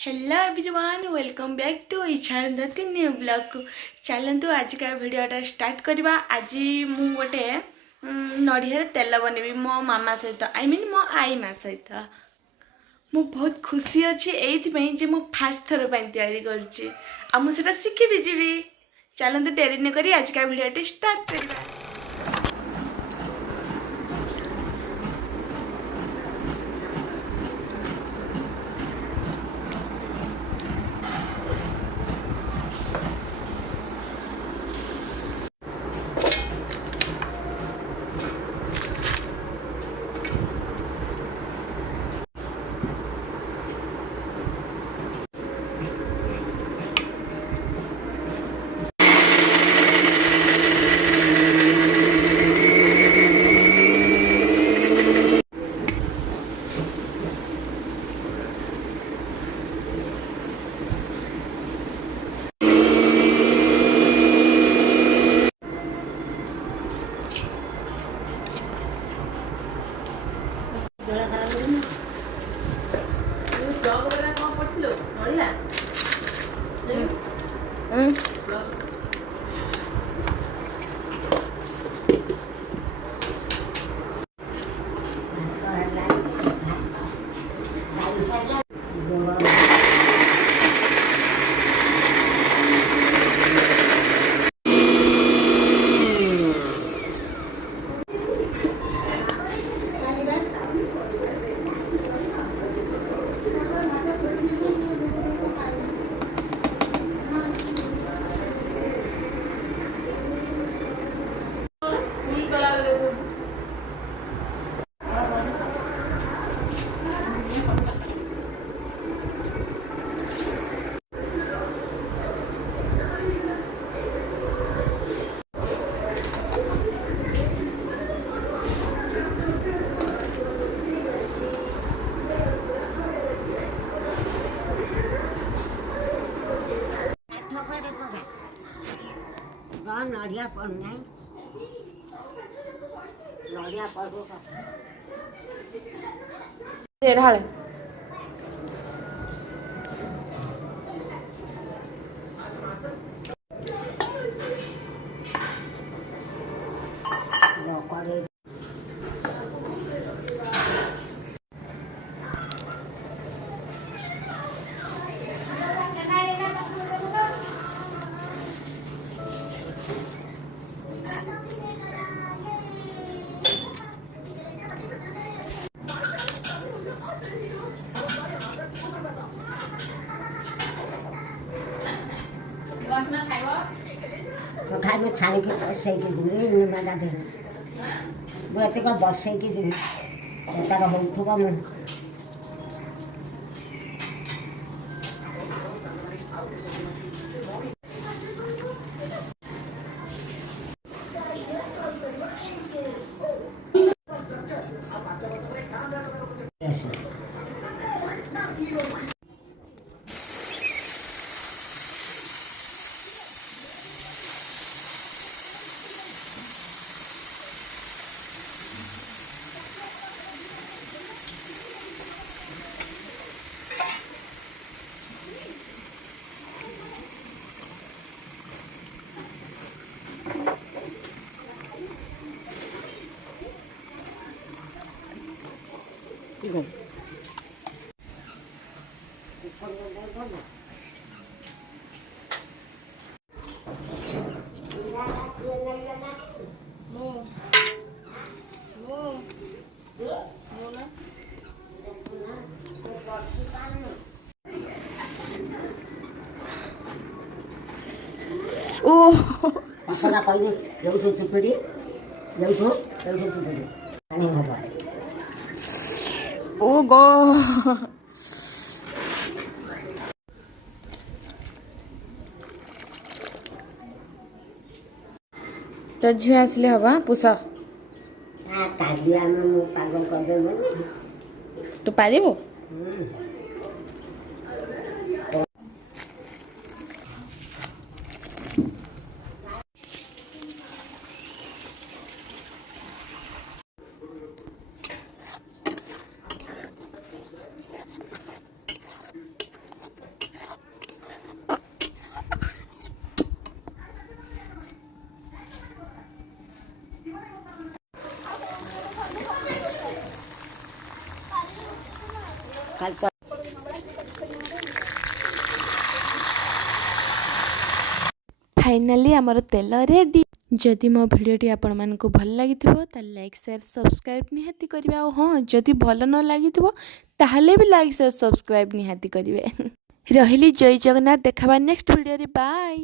Hello everyone welcome back to इच्छाती new blog को चलतु आज का वीडियोटा स्टार्ट करवा। आज मु गोटे नड़िया तेल बनैबी मो मामा सहित आई मीन मो आई माँ सहित। मु बहुत खुशी अच्छी ये मो फास्ट थर तैयारी कर शिखी भी जी। चलतु डेरी न करी आज का वीडियोटा स्टार्ट करवा। नड़िया पड़ना नड़िया पड़ो खाली छाड़ी के बसैकी जिमी मादा दे बुते का बसैकी जिमी तार होथुबा मन असला कहिले एउटो चुपडी एउटो चुपडी अनि हो ओ गो तो झी आसले हवा पुष पागल कर तू पारिबु ଖାଲି ତ फाइनाली आमर तेल रेडी। जदि मो भिडियोटी आपण मानक भल लगी ताले लाइक शेयर सब्सक्राइब निहाती करिवे। आ हाँ जदि भल न लगी ताहले भी लाइक शेयर सब्सक्राइब निहाती करिवे। रहिली जय जगन्नाथ। देखाबा नेक्स्ट वीडियो रे। बाय।